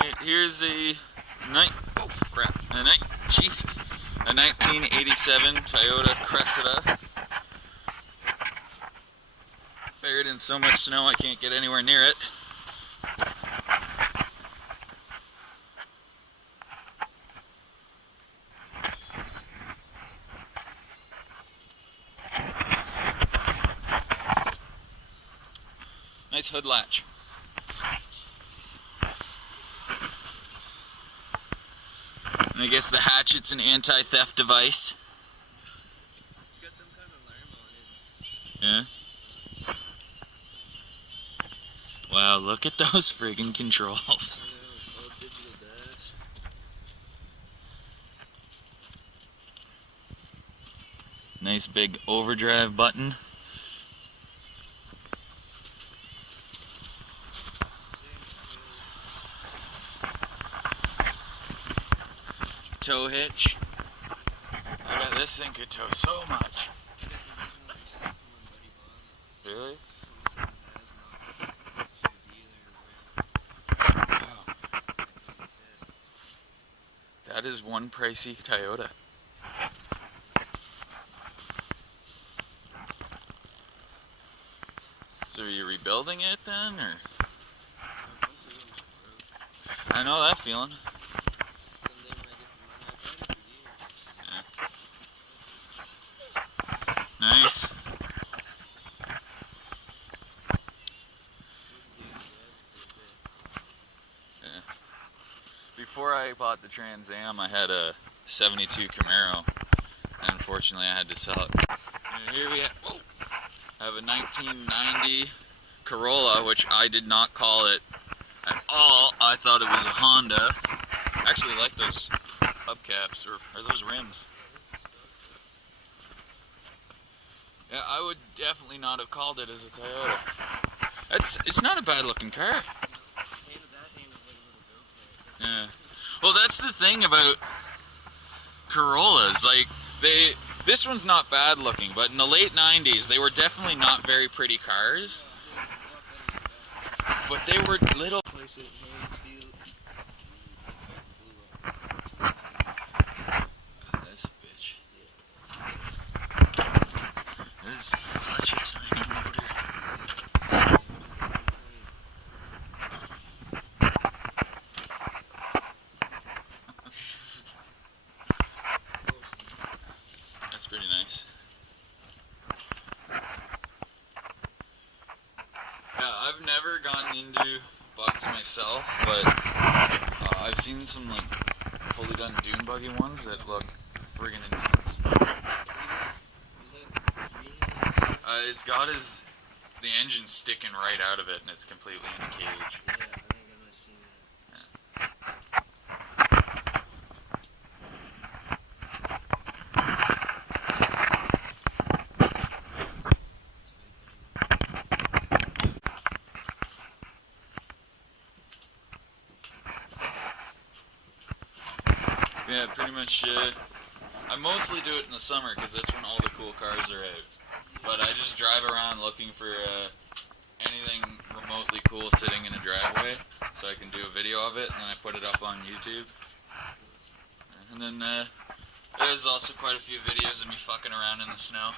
Alright, here's a oh crap, a 1987 Toyota Cressida. Buried in so much snow I can't get anywhere near it. Nice hood latch. And I guess the hatchet's an anti-theft device. It's got some kind of alarm on it. Yeah. Wow, look at those friggin' controls. All digital dash. Nice big overdrive button. Tow hitch. I bet this thing could tow so much. Really? Wow. That is one pricey Toyota. So are you rebuilding it then, or? I know that feeling. Nice. Yeah. Before I bought the Trans Am, I had a 72 Camaro, and unfortunately I had to sell it. And here we have, I have a 1990 Corolla, which I did not call it at all. I thought it was a Honda. I actually like those hubcaps, or are those rims? Yeah, I would definitely not have called it as a Toyota. It's not a bad looking car. Yeah. Well, that's the thing about Corollas. Like, this one's not bad looking, but in the late 90s, they were definitely not very pretty cars. But they were little. It's such a tiny motor. That's pretty nice. Yeah, I've never gotten into bugs myself, but I've seen some like fully done dune buggy ones that look friggin' intense. It's got the engine sticking right out of it, and it's completely in a cage. Yeah, I think I might have seen that. Yeah, pretty much. I mostly do it in the summer because that's when all the cool cars are out. But I just drive around looking for anything remotely cool sitting in a driveway, so I can do a video of it, and then I put it up on YouTube. And then there's also quite a few videos of me fucking around in the snow.